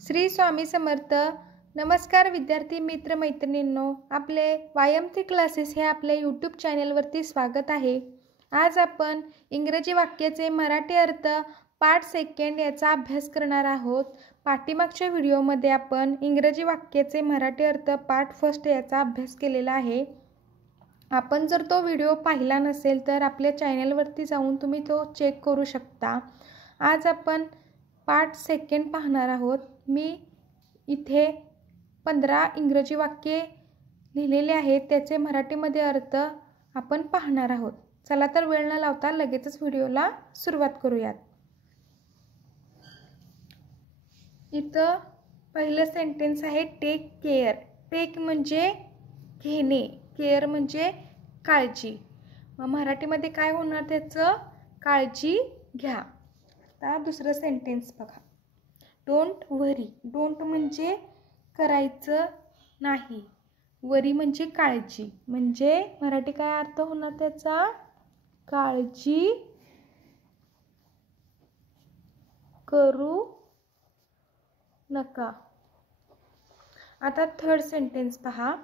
श्री स्वामी समर्थ. नमस्कार विद्यार्थी मित्र मैत्रिणींनो, आपले वायम3 क्लासेस हे आपल्या यूट्यूब चॅनलवरती स्वागत आहे. आज आपण इंग्रजी वाक्याचे मराठी अर्थ पार्ट सेकंड याचा अभ्यास करणार आहोत. पाठीमागच्या व्हिडिओमध्ये आपण इंग्रजी वाक्याचे मराठी अर्थ पार्ट फर्स्ट याचा अभ्यास केलेला आहे. आपण जर तो व्हिडिओ पाहिला नसेल तर आपल्या चॅनलवरती जाऊन तुम्ही तो चेक करू शकता. आज आपण पार्ट सेकंड पाहणार आहोत. मी इथे 15 इंग्रजी वाक्ये लिहिलेले आहेत, त्याचे मराठीमध्ये अर्थ आपण पाहणार आहोत. चला तर वेळ न लावता लगेचच व्हिडिओला सुरुवात करूयात. इथं पहिलं सेंटेन्स आहे टेक केअर. टेक म्हणजे घेणे, केअर म्हणजे काळजी. मग मराठीमध्ये काय होणार त्याचं? काळजी घ्या. आता दुसरं सेंटेन्स बघा. Don't worry. डोंट म्हणजे करायचं नाही, वरी म्हणजे काळजी. म्हणजे मराठी काय अर्थ होणार त्याचा? काळजी करू नका. आता थर्ड सेंटेन्स पहा.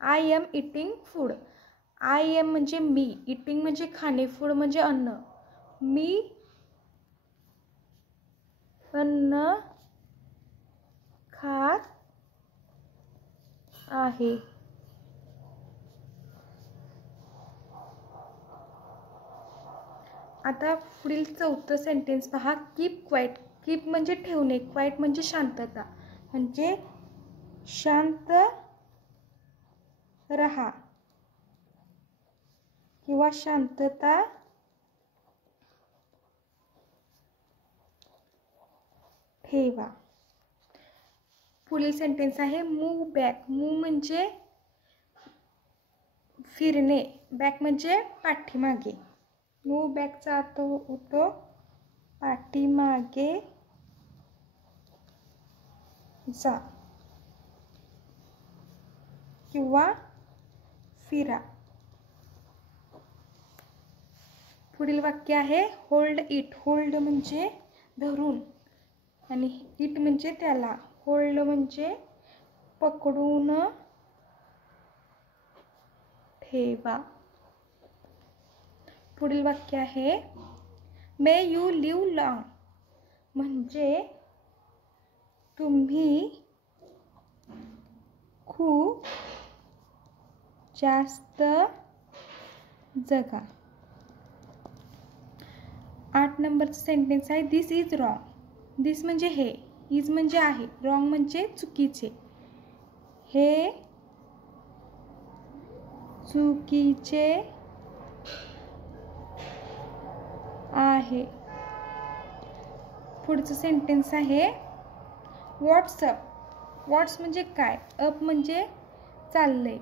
I am eating food. I am म्हणजे मी, इटिंग म्हणजे खाणे, फूड म्हणजे अन्न. मी अन्न खात आहे. आता पुढील चौथं सेंटेन्स पहा. Keep quiet. कीप म्हणजे ठेवणे, क्वाइट म्हणजे शांतता, म्हणजे शांत रहा किंवा शांतता ठेवा. पुढील सेंटेन्स आहे मूव बॅक. मूव म्हणजे फिरणे, बॅक म्हणजे पाठीमागे. मूव बॅकचा अर्थ होतो पाठीमागे जा किंवा फिरा. पुढील वाक्य आहे होल्ड इट. होल्ड म्हणजे धरून आणि इट म्हणजे त्याला. होल्ड म्हणजे पकडून ठेवा. पुढील वाक्य आहे मे यू लिव्ह लॉंग. म्हणजे तुम्ही खूप जास्त जगा. 8 नंबरचं सेंटेन्स आहे दिस इज रॉंग. दिस म्हणजे हे, इज म्हणजे आहे, रॉंग म्हणजे चुकीचे. हे चुकीचे आहे. पुढचं सेंटेन्स आहे व्हॉट्सअप. व्हॉट्स म्हणजे काय, अप म्हणजे चाललंय,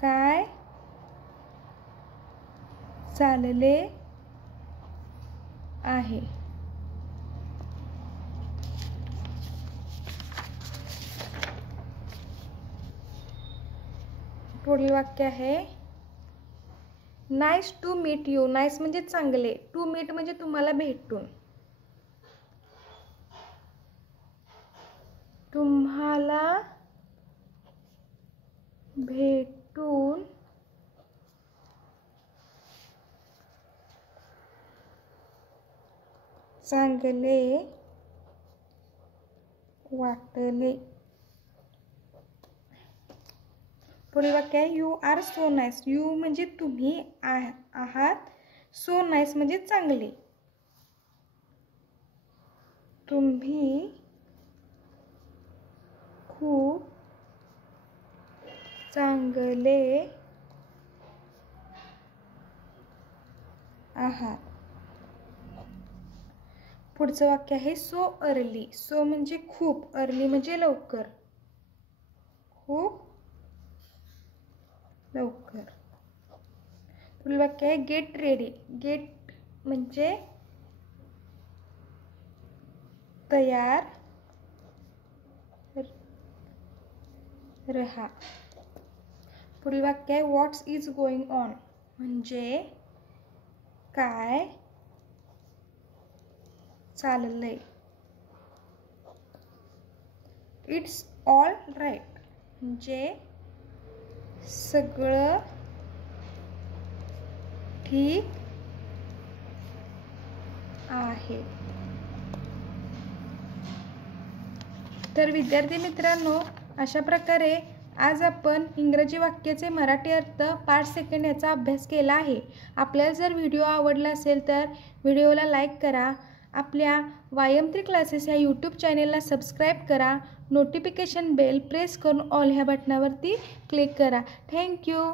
काय चालले आहे. पुढील वाक्य आहे nice to meet you. Nice म्हणजे चांगले, टू मीट म्हणजे तुम्हाला भेटून. तुम्हाला भेटून चांगले वाटले. पुढील वाक्य आहे you are so nice. You म्हणजे तुम्ही आहात, सो नाईस म्हणजे चांगले. तुम्ही खूप चांगले आहात. पुढचं वाक्य आहे सो अर्ली. सो म्हणजे खूप, अर्ली म्हणजे लवकर, खूप लवकर. पुढील वाक्य आहे गेट रेडी. गेट म्हणजे तयार रहा. पुढील वाक्य आहे व्हॉट्स इज गोइंग ऑन. म्हणजे काय चाललंय. इट्स ऑल राईट म्हणजे सगळं ठीक आहे. तर विद्यार्थी मित्रांनो, अशा प्रकारे आज आपण इंग्रजी वाक्याचे मराठी अर्थ 5 सेकंड याचा अभ्यास केला आहे. आपल्याला जर व्हिडिओ आवडला असेल तर व्हिडिओला लाईक करा. आपल्या वायम3 क्लासेस या यूट्यूब चॅनेलला सबस्क्राईब करा. नोटिफिकेशन बेल प्रेस करून ऑल ह्या बटनावरती क्लिक करा. थँक्यू.